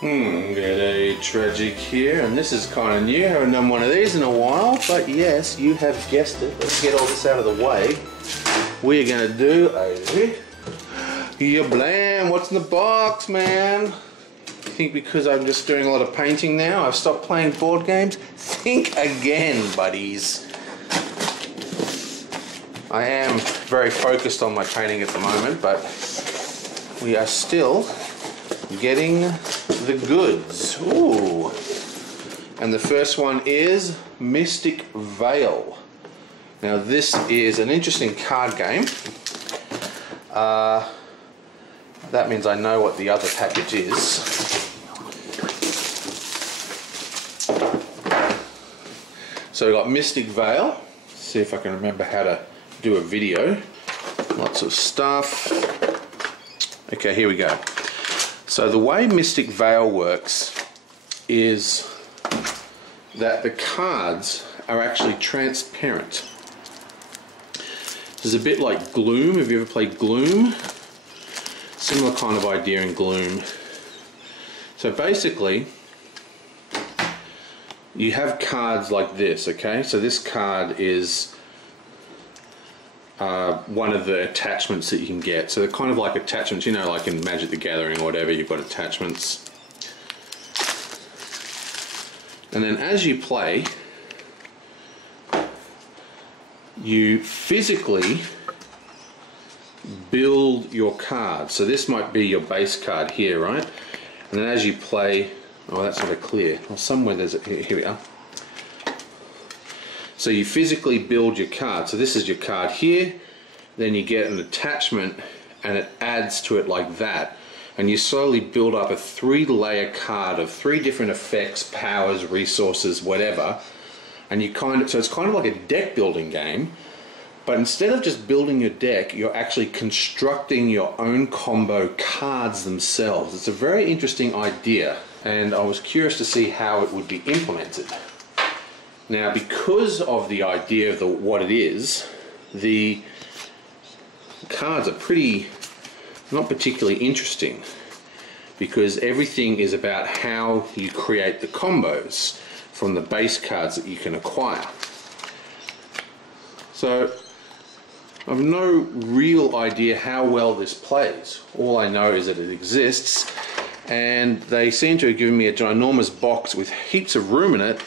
Get a tragic here, and this is kind of new. Haven't done one of these in a while, but yes, you have guessed it. Let's get all this out of the way. We are going to do a blam. What's in the box, man? I think because I'm just doing a lot of painting now, I've stopped playing board games. Think again, buddies. I am very focused on my painting at the moment, but we are still getting the goods. Ooh. And the first one is Mystic Vale. Now this is an interesting card game. That means I know what the other package is. So we've got Mystic Vale. Let's see if I can remember how to do a video. Lots of stuff. Okay, here we go. So the way Mystic Vale works is that the cards are actually transparent. This is a bit like Gloom. Have you ever played Gloom? Similar kind of idea in Gloom. So basically, you have cards like this, okay? So this card is one of the attachments that you can get. So they're kind of like attachments, you know, like in Magic the Gathering or whatever, you've got attachments. And then as you play, you physically build your card. So this might be your base card here, right? And then as you play, oh, that's not a clear. Well, somewhere there's a, here we are. So you physically build your card. So this is your card here, then you get an attachment and it adds to it like that. And you slowly build up a 3-layer card of 3 different effects, powers, resources, whatever. And you kind of, so it's kind of like a deck building game, but instead of just building your deck, you're actually constructing your own combo cards themselves. It's a very interesting idea, and I was curious to see how it would be implemented. Now, because of the idea of what it is, the cards are not particularly interesting, because everything is about how you create the combos from the base cards that you can acquire. So I've no real idea how well this plays. All I know is that it exists, and they seem to have given me a ginormous box with heaps of room in it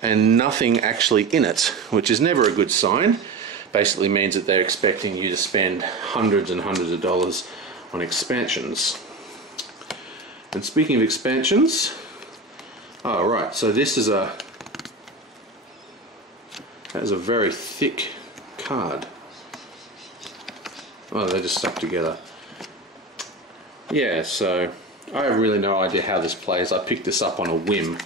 and nothing actually in it, which is never a good sign. Basically means that they're expecting you to spend hundreds and hundreds of dollars on expansions. And speaking of expansions, oh right, so this is that is a very thick card. Oh, they're just stuck together. Yeah, so I have really no idea how this plays. I picked this up on a whim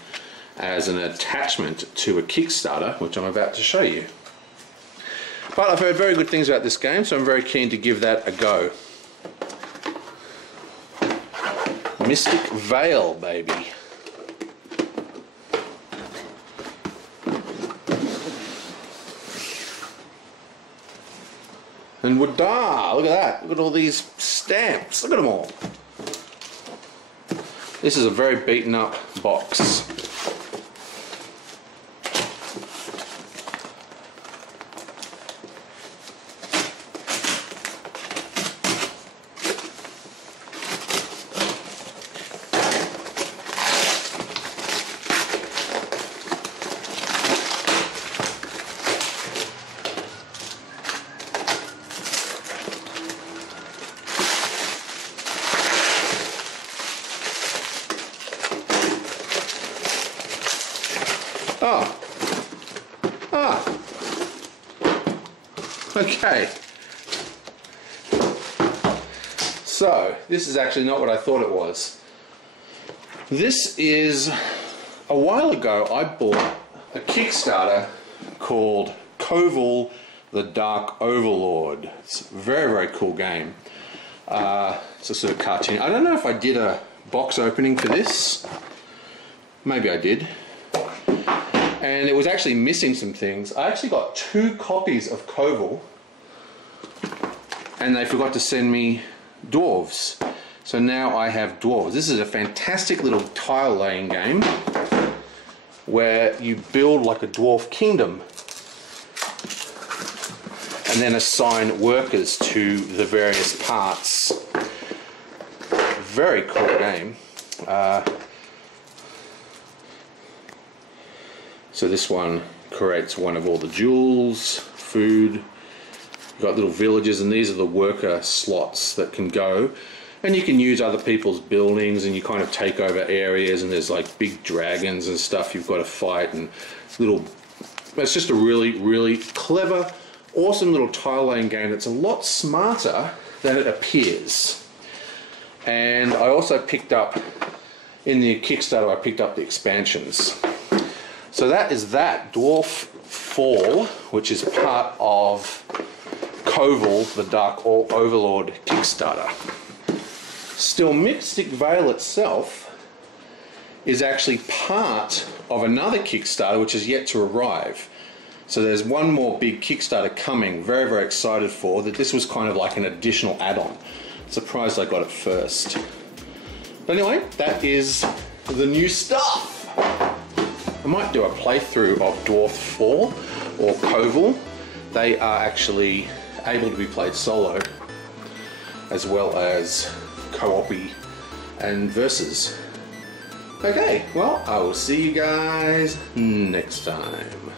as an attachment to a Kickstarter, which I'm about to show you. But I've heard very good things about this game, so I'm very keen to give that a go. Mystic Vale, baby. And wada! Look at that. Look at all these stamps. Look at them all. This is a very beaten up box. Okay, so this is actually not what I thought it was. This is, a while ago I bought a Kickstarter called Koval the Dark Overlord. It's a very, very cool game. It's a sort of cartoon. I don't know if I did a box opening for this. Maybe I did. And it was actually missing some things. I actually got 2 copies of Koval, and they forgot to send me dwarves. So now I have dwarves. This is a fantastic little tile laying game where you build like a dwarf kingdom and then assign workers to the various parts. Very cool game. So this one creates one of all the jewels, food. You've got little villages, and these are the worker slots that can go. And you can use other people's buildings, and you kind of take over areas, and there's like big dragons and stuff you've got to fight, and little... It's just a really, really clever, awesome little tile laying game that's a lot smarter than it appears. And I also picked up, in the Kickstarter, I picked up the expansions. So that is that, Dwarf Fall, which is part of Koval, the Dark Overlord Kickstarter. Still, Mystic Vale itself is actually part of another Kickstarter which is yet to arrive. So there's one more big Kickstarter coming, very, very excited for, that this was kind of like an additional add-on. Surprised I got it first. But anyway, that is the new stuff. I might do a playthrough of Dwarf Fall or Koval. They are actually able to be played solo as well as co-op-y and versus. Okay, well, I will see you guys next time.